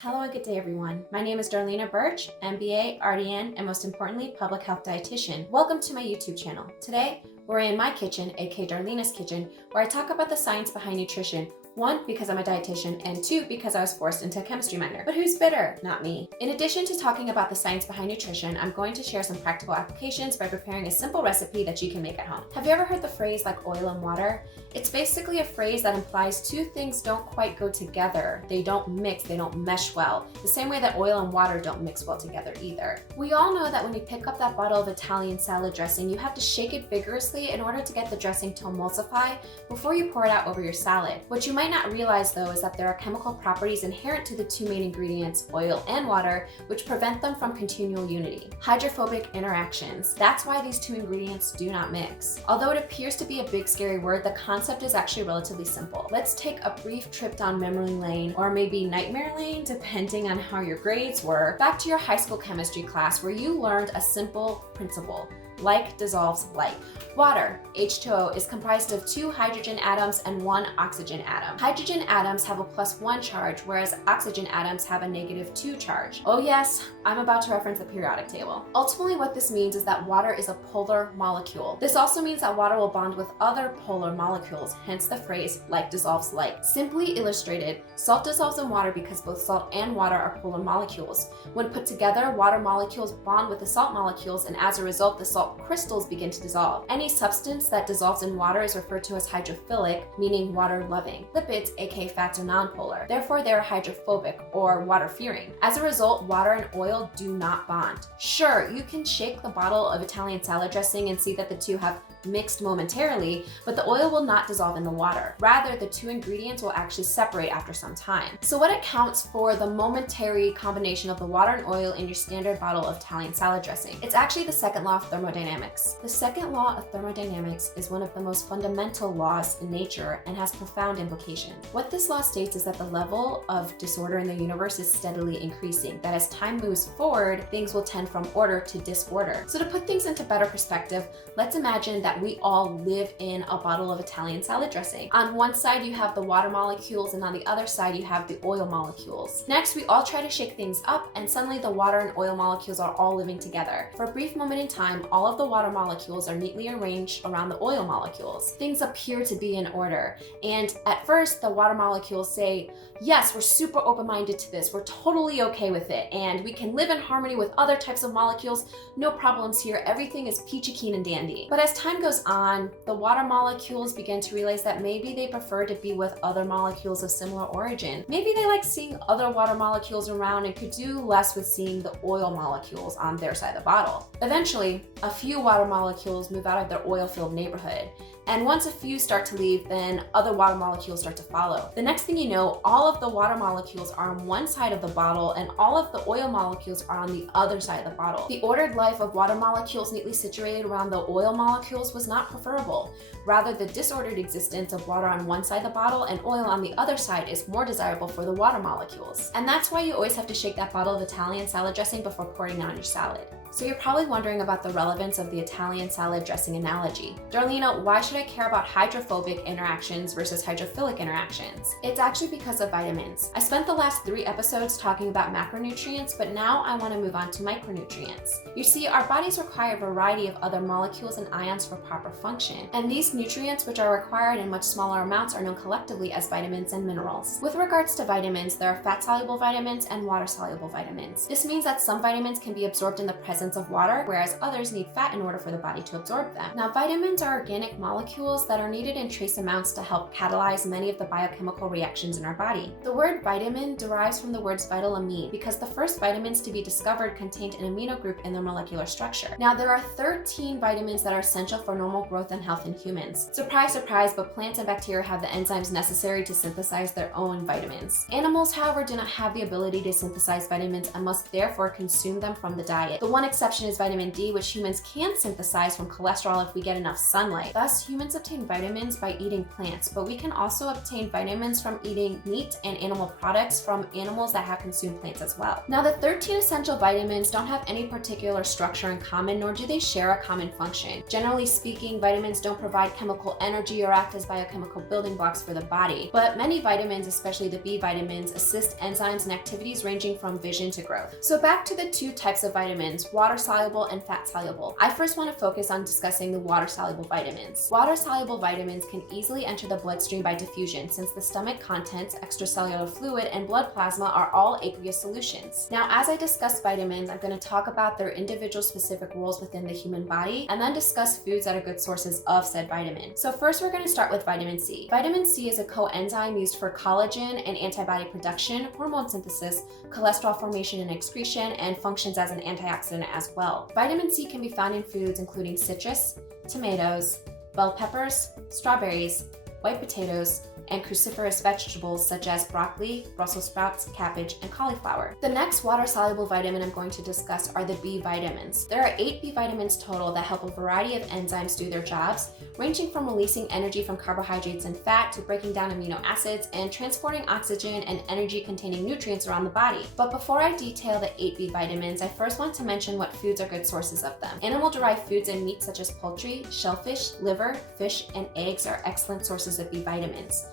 Hello and good day, everyone. My name is Darlena Birch, MBA, RDN, and most importantly, public health dietitian. Welcome to my YouTube channel. Today, we're in my kitchen, aka Darlena's kitchen, where I talk about the science behind nutrition. One, because I'm a dietitian, and two, because I was forced into a chemistry minor. But who's bitter? Not me. In addition to talking about the science behind nutrition, I'm going to share some practical applications by preparing a simple recipe that you can make at home. Have you ever heard the phrase like oil and water? It's basically a phrase that implies two things don't quite go together. They don't mix, they don't mesh well. The same way that oil and water don't mix well together either. We all know that when you pick up that bottle of Italian salad dressing, you have to shake it vigorously in order to get the dressing to emulsify before you pour it out over your salad. What you might not realize though is that there are chemical properties inherent to the two main ingredients, oil and water, which prevent them from continual unity. Hydrophobic interactions. That's why these two ingredients do not mix. Although it appears to be a big scary word, the concept is actually relatively simple. Let's take a brief trip down memory lane, or maybe nightmare lane, depending on how your grades were, back to your high school chemistry class where you learned a simple principle. Like dissolves like. Water, H2O, is comprised of 2 hydrogen atoms and 1 oxygen atom. Hydrogen atoms have a +1 charge, whereas oxygen atoms have a -2 charge. Oh yes, I'm about to reference the periodic table. Ultimately, what this means is that water is a polar molecule. This also means that water will bond with other polar molecules, hence the phrase like dissolves like. Simply illustrated, salt dissolves in water because both salt and water are polar molecules. When put together, water molecules bond with the salt molecules, and as a result, the salt crystals begin to dissolve. Any substance that dissolves in water is referred to as hydrophilic, meaning water-loving. Lipids, aka fats, are nonpolar. Therefore, they are hydrophobic, or water-fearing. As a result, water and oil do not bond. Sure, you can shake the bottle of Italian salad dressing and see that the two have mixed momentarily, but the oil will not dissolve in the water. Rather, the two ingredients will actually separate after some time. So what accounts for the momentary combination of the water and oil in your standard bottle of Italian salad dressing? It's actually the second law of thermodynamics. The second law of thermodynamics is one of the most fundamental laws in nature and has profound implications. What this law states is that the level of disorder in the universe is steadily increasing, that as time moves forward, things will tend from order to disorder. So to put things into better perspective, let's imagine that we all live in a bottle of Italian salad dressing. On one side you have the water molecules, and on the other side you have the oil molecules. Next, we all try to shake things up, and suddenly the water and oil molecules are all living together. For a brief moment in time, all of the water molecules are neatly arranged around the oil molecules. Things appear to be in order, and at first the water molecules say, yes, we're super open-minded to this, we're totally okay with it, and we can live in harmony with other types of molecules, no problems here, everything is peachy keen and dandy. But as time goes on, the water molecules begin to realize that maybe they prefer to be with other molecules of similar origin. Maybe they like seeing other water molecules around and could do less with seeing the oil molecules on their side of the bottle. Eventually, a few water molecules move out of their oil-filled neighborhood. And once a few start to leave, then other water molecules start to follow. The next thing you know, all of the water molecules are on one side of the bottle and all of the oil molecules are on the other side of the bottle. The ordered life of water molecules neatly situated around the oil molecules was not preferable. Rather, the disordered existence of water on one side of the bottle and oil on the other side is more desirable for the water molecules. And that's why you always have to shake that bottle of Italian salad dressing before pouring it on your salad. So you're probably wondering about the relevance of the Italian salad dressing analogy. Darlena, why should I care about hydrophobic interactions versus hydrophilic interactions? It's actually because of vitamins. I spent the last 3 episodes talking about macronutrients, but now I want to move on to micronutrients. You see, our bodies require a variety of other molecules and ions for proper function, and these nutrients, which are required in much smaller amounts, are known collectively as vitamins and minerals. With regards to vitamins, there are fat-soluble vitamins and water-soluble vitamins. This means that some vitamins can be absorbed in the presence of water, whereas others need fat in order for the body to absorb them. Now, vitamins are organic molecules that are needed in trace amounts to help catalyze many of the biochemical reactions in our body. The word vitamin derives from the words vital amine because the first vitamins to be discovered contained an amino group in their molecular structure. Now, there are 13 vitamins that are essential for normal growth and health in humans. Surprise, surprise, but plants and bacteria have the enzymes necessary to synthesize their own vitamins. Animals, however, do not have the ability to synthesize vitamins and must therefore consume them from the diet. The one exception is vitamin D, which humans can synthesize from cholesterol if we get enough sunlight. Thus, humans obtain vitamins by eating plants, but we can also obtain vitamins from eating meat and animal products from animals that have consumed plants as well. Now, the 13 essential vitamins don't have any particular structure in common, nor do they share a common function. Generally speaking, vitamins don't provide chemical energy or act as biochemical building blocks for the body, but many vitamins, especially the B vitamins, assist enzymes and activities ranging from vision to growth. So back to the two types of vitamins, water-soluble and fat-soluble. I first want to focus on discussing the water-soluble vitamins. Water-soluble vitamins can easily enter the bloodstream by diffusion, since the stomach contents, extracellular fluid, and blood plasma are all aqueous solutions. Now, as I discuss vitamins, I'm going to talk about their individual specific roles within the human body, and then discuss foods that are good sources of said vitamin. So first, we're going to start with vitamin C. Vitamin C is a coenzyme used for collagen and antibody production, hormone synthesis, cholesterol formation and excretion, and functions as an antioxidant as well. Vitamin C can be found in foods including citrus, tomatoes, bell peppers, strawberries, white potatoes, and cruciferous vegetables such as broccoli, Brussels sprouts, cabbage, and cauliflower. The next water-soluble vitamin I'm going to discuss are the B vitamins. There are 8 B vitamins total that help a variety of enzymes do their jobs, ranging from releasing energy from carbohydrates and fat to breaking down amino acids and transporting oxygen and energy-containing nutrients around the body. But before I detail the 8 B vitamins, I first want to mention what foods are good sources of them. Animal-derived foods and meats such as poultry, shellfish, liver, fish, and eggs are excellent sources of B vitamins.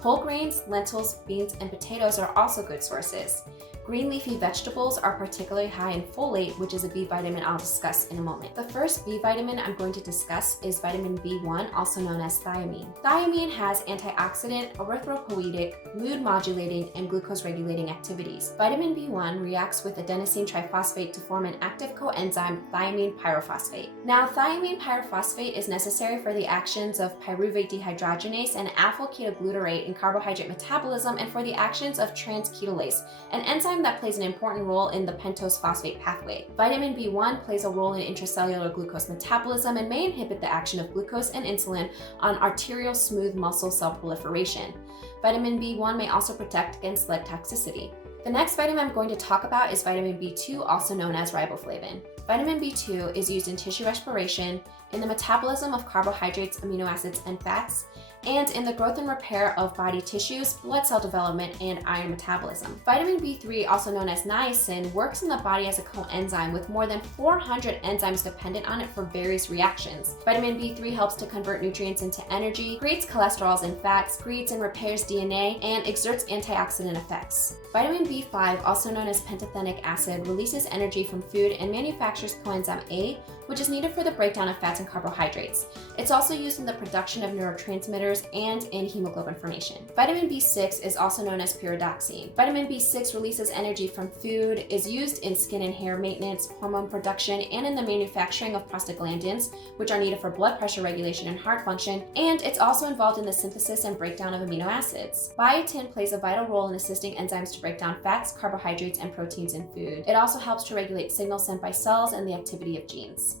Whole grains, lentils, beans, and potatoes are also good sources. Green leafy vegetables are particularly high in folate, which is a B vitamin I'll discuss in a moment. The first B vitamin I'm going to discuss is vitamin B1, also known as thiamine. Thiamine has antioxidant, erythropoietic, mood modulating, and glucose regulating activities. Vitamin B1 reacts with adenosine triphosphate to form an active coenzyme, thiamine pyrophosphate. Now, thiamine pyrophosphate is necessary for the actions of pyruvate dehydrogenase and alpha-ketoglutarate in carbohydrate metabolism and for the actions of transketolase, an enzyme that plays an important role in the pentose phosphate pathway. Vitamin B1 plays a role in intracellular glucose metabolism and may inhibit the action of glucose and insulin on arterial smooth muscle cell proliferation. Vitamin B1 may also protect against lead toxicity. The next vitamin I'm going to talk about is vitamin B2, also known as riboflavin. Vitamin B2 is used in tissue respiration, in the metabolism of carbohydrates, amino acids, and fats, and in the growth and repair of body tissues, blood cell development, and iron metabolism. Vitamin B3, also known as niacin, works in the body as a coenzyme with more than 400 enzymes dependent on it for various reactions. Vitamin B3 helps to convert nutrients into energy, creates cholesterols and fats, creates and repairs DNA, and exerts antioxidant effects. Vitamin B5, also known as pantothenic acid, releases energy from food and manufactures coenzyme A, which is needed for the breakdown of fats and carbohydrates. It's also used in the production of neurotransmitters and in hemoglobin formation. Vitamin B6 is also known as pyridoxine. Vitamin B6 releases energy from food, is used in skin and hair maintenance, hormone production, and in the manufacturing of prostaglandins, which are needed for blood pressure regulation and heart function, and it's also involved in the synthesis and breakdown of amino acids. Biotin plays a vital role in assisting enzymes to break down fats, carbohydrates, and proteins in food. It also helps to regulate signals sent by cells and the activity of genes.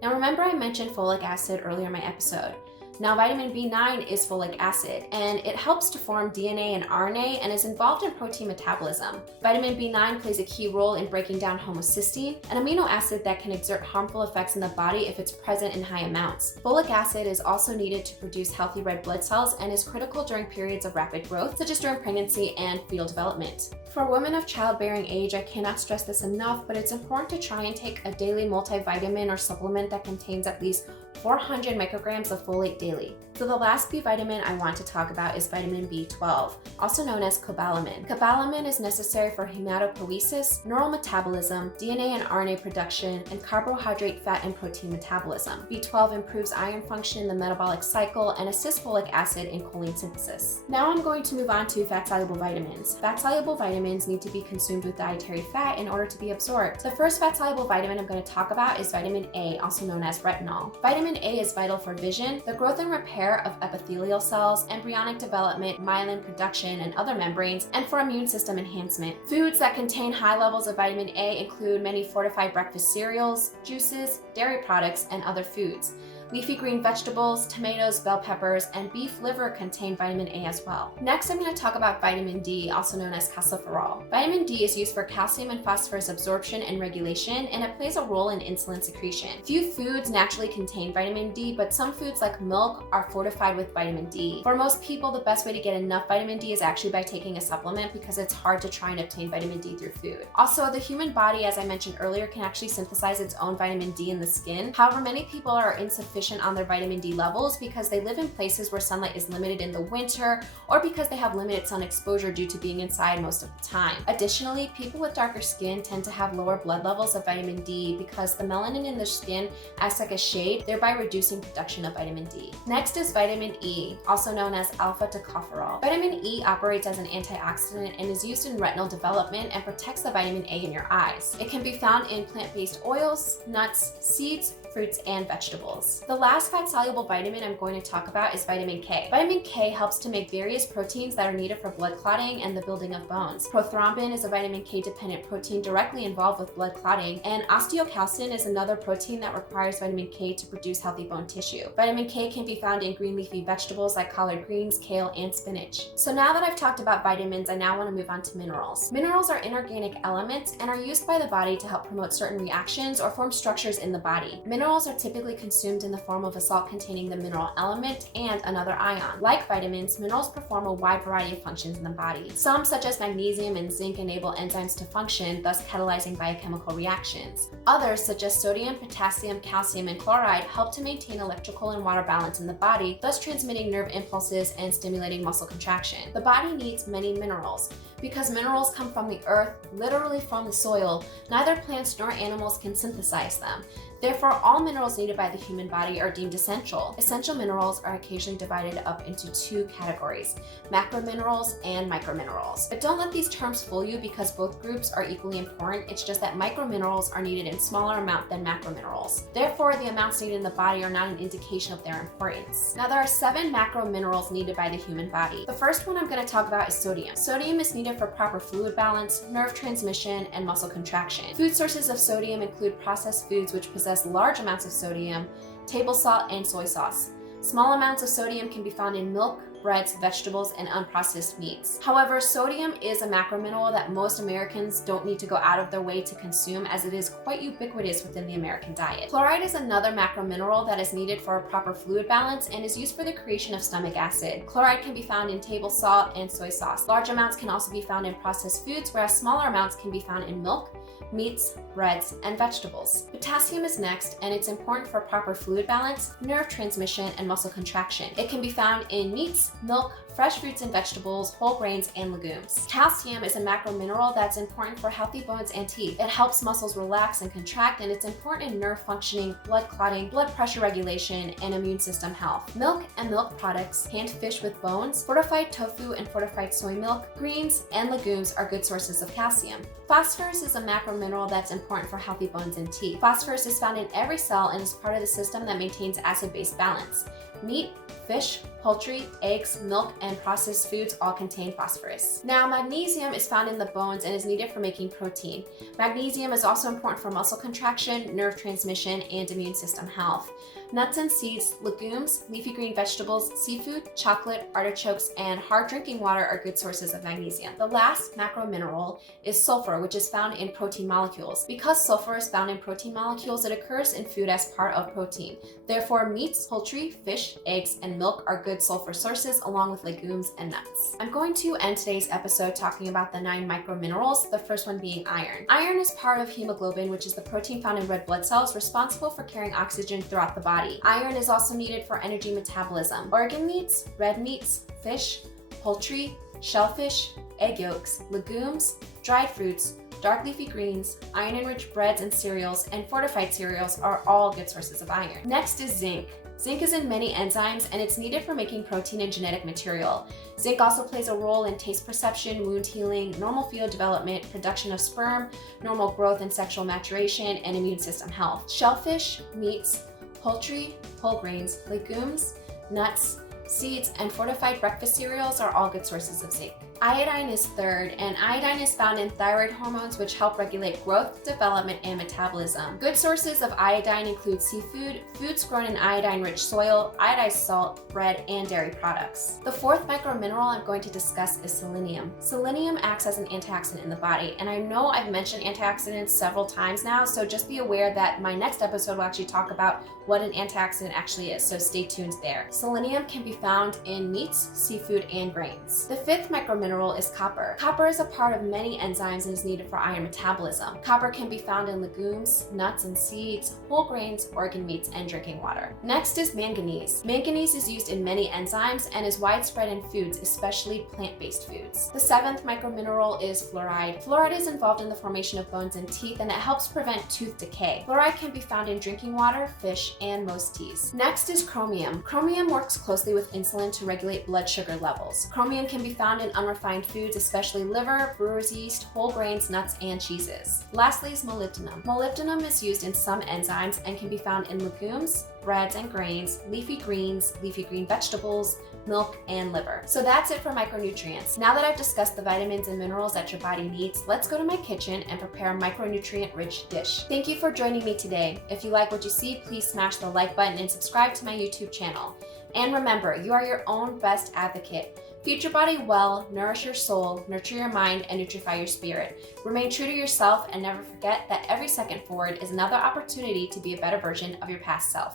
Now remember I mentioned folic acid earlier in my episode. Now vitamin B9 is folic acid, and it helps to form DNA and RNA and is involved in protein metabolism. Vitamin B9 plays a key role in breaking down homocysteine, an amino acid that can exert harmful effects in the body if it's present in high amounts. Folic acid is also needed to produce healthy red blood cells and is critical during periods of rapid growth, such as during pregnancy and fetal development. For women of childbearing age, I cannot stress this enough, but it's important to try and take a daily multivitamin or supplement that contains at least 400 micrograms of folate daily. So the last B vitamin I want to talk about is vitamin B12, also known as cobalamin. Cobalamin is necessary for hematopoiesis, neural metabolism, DNA and RNA production, and carbohydrate, fat, and protein metabolism. B12 improves iron function in the metabolic cycle and assists folic acid in choline synthesis. Now I'm going to move on to fat-soluble vitamins. Fat-soluble vitamins need to be consumed with dietary fat in order to be absorbed. The first fat-soluble vitamin I'm going to talk about is vitamin A, also known as retinol. Vitamin A is vital for vision, the growth and repair of epithelial cells, embryonic development, myelin production, and other membranes, and for immune system enhancement. Foods that contain high levels of vitamin A include many fortified breakfast cereals, juices, dairy products, and other foods. Leafy green vegetables, tomatoes, bell peppers, and beef liver contain vitamin A as well. Next, I'm going to talk about vitamin D, also known as calciferol. Vitamin D is used for calcium and phosphorus absorption and regulation, and it plays a role in insulin secretion. Few foods naturally contain vitamin D, but some foods like milk are fortified with vitamin D. For most people, the best way to get enough vitamin D is actually by taking a supplement because it's hard to try and obtain vitamin D through food. Also, the human body, as I mentioned earlier, can actually synthesize its own vitamin D in the skin. However, many people are insufficient on their vitamin D levels because they live in places where sunlight is limited in the winter, or because they have limited sun exposure due to being inside most of the time. Additionally, people with darker skin tend to have lower blood levels of vitamin D because the melanin in their skin acts like a shade, thereby reducing production of vitamin D. Next is vitamin E, also known as alpha tocopherol. Vitamin E operates as an antioxidant and is used in retinal development and protects the vitamin A in your eyes. It can be found in plant-based oils, nuts, seeds, fruits, and vegetables. The last fat-soluble vitamin I'm going to talk about is vitamin K. Vitamin K helps to make various proteins that are needed for blood clotting and the building of bones. Prothrombin is a vitamin K-dependent protein directly involved with blood clotting, and osteocalcin is another protein that requires vitamin K to produce healthy bone tissue. Vitamin K can be found in green leafy vegetables like collard greens, kale, and spinach. So now that I've talked about vitamins, I now want to move on to minerals. Minerals are inorganic elements and are used by the body to help promote certain reactions or form structures in the body. Minerals are typically consumed in the form of a salt containing the mineral element and another ion. Like vitamins, minerals perform a wide variety of functions in the body. Some, such as magnesium and zinc, enable enzymes to function, thus catalyzing biochemical reactions. Others, such as sodium, potassium, calcium, and chloride, help to maintain electrical and water balance in the body, thus transmitting nerve impulses and stimulating muscle contraction. The body needs many minerals. Because minerals come from the earth, literally from the soil, neither plants nor animals can synthesize them. Therefore, all minerals needed by the human body are deemed essential. Essential minerals are occasionally divided up into two categories: macrominerals and microminerals. But don't let these terms fool you because both groups are equally important. It's just that microminerals are needed in smaller amount than macrominerals. Therefore, the amounts needed in the body are not an indication of their importance. Now, there are 7 macrominerals needed by the human body. The first one I'm going to talk about is sodium. Sodium is needed for proper fluid balance, nerve transmission, and muscle contraction. Food sources of sodium include processed foods which possess large amounts of sodium, table salt, and soy sauce. Small amounts of sodium can be found in milk, breads, vegetables, and unprocessed meats. However, sodium is a macromineral that most Americans don't need to go out of their way to consume, as it is quite ubiquitous within the American diet. Chloride is another macromineral that is needed for a proper fluid balance and is used for the creation of stomach acid. Chloride can be found in table salt and soy sauce. Large amounts can also be found in processed foods, whereas smaller amounts can be found in milk, meats, breads, and vegetables. Potassium is next, and it's important for proper fluid balance, nerve transmission, and muscle contraction. It can be found in meats, milk, fresh fruits and vegetables, whole grains, and legumes. Calcium is a macromineral that's important for healthy bones and teeth. It helps muscles relax and contract, and it's important in nerve functioning, blood clotting, blood pressure regulation, and immune system health. Milk and milk products, canned fish with bones, fortified tofu and fortified soy milk, greens, and legumes are good sources of calcium. Phosphorus is a macromineral that's important for healthy bones and teeth. Phosphorus is found in every cell and is part of the system that maintains acid-base balance. Meat, fish, poultry, eggs, milk, and processed foods all contain phosphorus. Now, magnesium is found in the bones and is needed for making protein. Magnesium is also important for muscle contraction, nerve transmission, and immune system health. Nuts and seeds, legumes, leafy green vegetables, seafood, chocolate, artichokes, and hard drinking water are good sources of magnesium. The last macromineral is sulfur, which is found in protein molecules. Because sulfur is found in protein molecules, it occurs in food as part of protein. Therefore, meats, poultry, fish, eggs, and milk are good sulfur sources, along with legumes and nuts. I'm going to end today's episode talking about the 9 microminerals, the first one being iron. Iron is part of hemoglobin, which is the protein found in red blood cells responsible for carrying oxygen throughout the body. Iron is also needed for energy metabolism. Organ meats, red meats, fish, poultry, shellfish, egg yolks, legumes, dried fruits, dark leafy greens, iron-enriched breads and cereals, and fortified cereals are all good sources of iron. Next is zinc. Zinc is in many enzymes and it's needed for making protein and genetic material. Zinc also plays a role in taste perception, wound healing, normal fetal development, production of sperm, normal growth and sexual maturation, and immune system health. Shellfish, meats, poultry, whole grains, legumes, nuts, seeds, and fortified breakfast cereals are all good sources of zinc. Iodine is third, and iodine is found in thyroid hormones, which help regulate growth, development, and metabolism. Good sources of iodine include seafood, foods grown in iodine-rich soil, iodized salt, bread, and dairy products. The fourth micromineral I'm going to discuss is selenium. Selenium acts as an antioxidant in the body, and I know I've mentioned antioxidants several times now, so just be aware that my next episode will actually talk about what an antioxidant actually is, so stay tuned there. Selenium can be found in meats, seafood, and grains. The fifth micromineral is copper. Copper is a part of many enzymes and is needed for iron metabolism. Copper can be found in legumes, nuts and seeds, whole grains, organ meats, and drinking water. Next is manganese. Manganese is used in many enzymes and is widespread in foods, especially plant-based foods. The seventh micromineral is fluoride. Fluoride is involved in the formation of bones and teeth, and it helps prevent tooth decay. Fluoride can be found in drinking water, fish, and most teas. Next is chromium. Chromium works closely with insulin to regulate blood sugar levels. Chromium can be found in unrefined foods, especially liver, brewer's yeast, whole grains, nuts, and cheeses. Lastly is molybdenum. Molybdenum is used in some enzymes and can be found in legumes, breads and grains, leafy greens, leafy green vegetables, milk, and liver. So that's it for micronutrients. Now that I've discussed the vitamins and minerals that your body needs, let's go to my kitchen and prepare a micronutrient-rich dish. Thank you for joining me today. If you like what you see, please smash the like button and subscribe to my YouTube channel. And remember, you are your own best advocate. Feed your body well, nourish your soul, nurture your mind, and nutrify your spirit. Remain true to yourself and never forget that every second forward is another opportunity to be a better version of your past self.